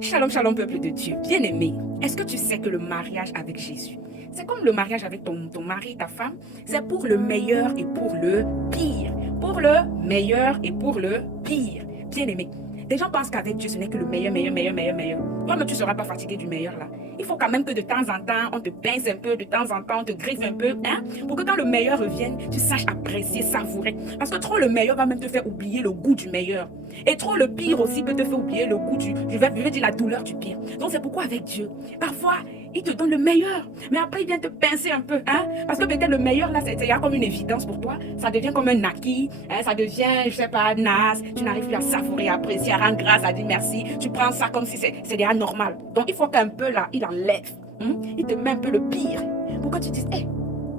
Shalom, shalom, peuple de Dieu. Bien-aimé, est-ce que tu sais que le mariage avec Jésus, c'est comme le mariage avec ton mari, ta femme, c'est pour le meilleur et pour le pire. Pour le meilleur et pour le pire. Bien-aimé, des gens pensent qu'avec Dieu, ce n'est que le meilleur, meilleur, meilleur, meilleur, meilleur. Toi-même, tu ne seras pas fatigué du meilleur là. Il faut quand même que de temps en temps, on te pince un peu, de temps en temps, on te griffe un peu, hein, pour que quand le meilleur revienne, tu saches apprécier, savourer. Parce que trop le meilleur va même te faire oublier le goût du meilleur. Et trop le pire aussi peut te faire oublier le goût je vais dire la douleur du pire. Donc c'est pourquoi avec Dieu, parfois, il te donne le meilleur. Mais après, il vient te pincer un peu. Hein? Parce que peut-être le meilleur, là, c'est comme une évidence pour toi. Ça devient comme un acquis. Hein? Ça devient, je sais pas, naze. Tu n'arrives plus à savourer, à apprécier, à rendre grâce, à dire merci. Tu prends ça comme si c'est déjà normal. Donc il faut qu'un peu, là, il enlève. Hein? Il te met un peu le pire. Pour que tu dises, hé,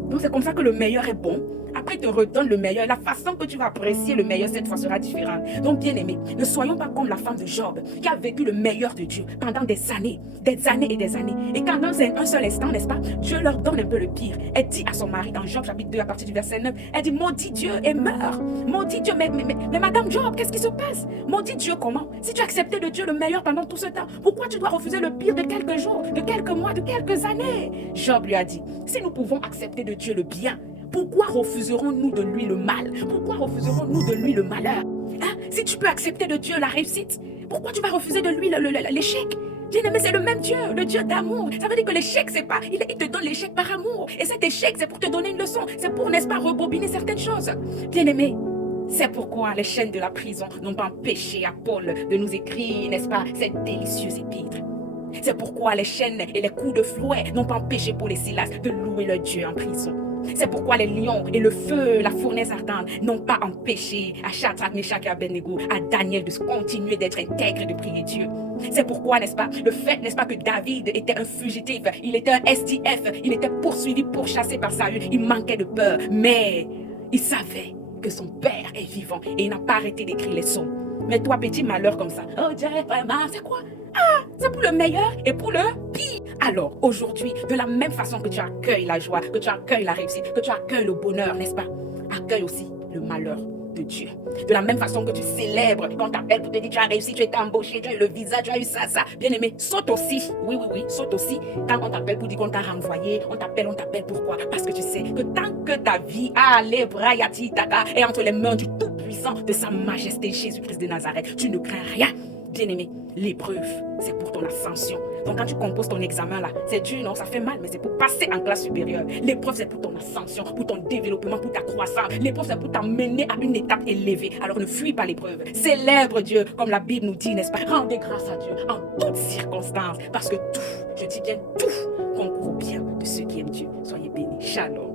donc c'est comme ça que le meilleur est bon. Après, il te redonne le meilleur. La façon que tu vas apprécier le meilleur cette fois sera différente. Donc, bien aimé, ne soyons pas comme la femme de Job qui a vécu le meilleur de Dieu pendant des années et des années. Et quand dans un seul instant, n'est-ce pas, Dieu leur donne un peu le pire. Elle dit à son mari dans Job chapitre 2 à partir du verset 9, elle dit, maudit Dieu et meurs. Maudit Dieu, mais madame Job, qu'est-ce qui se passe? Maudit Dieu comment? Si tu acceptais de Dieu le meilleur pendant tout ce temps, pourquoi tu dois refuser le pire de quelques jours, de quelques mois, de quelques années? Job lui a dit, si nous pouvons accepter de Dieu le bien, pourquoi refuserons-nous de lui le mal? Pourquoi refuserons-nous de lui le malheur? Hein? Si tu peux accepter de Dieu la réussite, pourquoi tu vas refuser de lui l'échec? Bien-aimé, c'est le même Dieu, le Dieu d'amour. Ça veut dire que l'échec, c'est pas, il te donne l'échec par amour. Et cet échec, c'est pour te donner une leçon. C'est pour, n'est-ce pas, rebobiner certaines choses. Bien-aimé, c'est pourquoi les chaînes de la prison n'ont pas empêché à Paul de nous écrire, n'est-ce pas, cette délicieuse épître. C'est pourquoi les chaînes et les coups de fouet n'ont pas empêché Paul et Silas de louer leur Dieu en prison. C'est pourquoi les lions et le feu, la fournaise ardente n'ont pas empêché à Shadrach, Meshach et Abednego, à Daniel de continuer d'être intègre et de prier Dieu. C'est pourquoi, n'est-ce pas, le fait, n'est-ce pas, que David était un fugitif, il était un SDF, il était poursuivi, pourchassé par Saül, il manquait de peur, mais il savait que son père est vivant et il n'a pas arrêté d'écrire les psaumes. Mais toi, petit malheur comme ça, oh Dieu, vraiment, c'est quoi? Ah, c'est pour le meilleur et pour le pire. Alors, aujourd'hui, de la même façon que tu accueilles la joie, que tu accueilles la réussite, que tu accueilles le bonheur, n'est-ce pas? Accueille aussi le malheur de Dieu. De la même façon que tu célèbres quand on t'appelle pour te dire tu as réussi, tu as été embauché, tu as eu le visa, tu as eu ça. Bien aimé, saute aussi. Oui, saute aussi. Quand on t'appelle pour dire qu'on t'a renvoyé, on t'appelle pourquoi? Parce que tu sais que tant que ta vie, est entre les mains du Tout-Puissant, de sa majesté Jésus-Christ de Nazareth, tu ne crains rien. Bien-aimé, l'épreuve, c'est pour ton ascension. Donc quand tu composes ton examen là, c'est dur, non, ça fait mal, mais c'est pour passer en classe supérieure. L'épreuve, c'est pour ton ascension, pour ton développement, pour ta croissance. L'épreuve, c'est pour t'amener à une étape élevée. Alors ne fuis pas l'épreuve. Célèbre Dieu, comme la Bible nous dit, n'est-ce pas? Rendez grâce à Dieu en toutes circonstances, parce que tout, je dis bien tout, concourt au bien de ceux qui aiment Dieu. Soyez bénis. Shalom.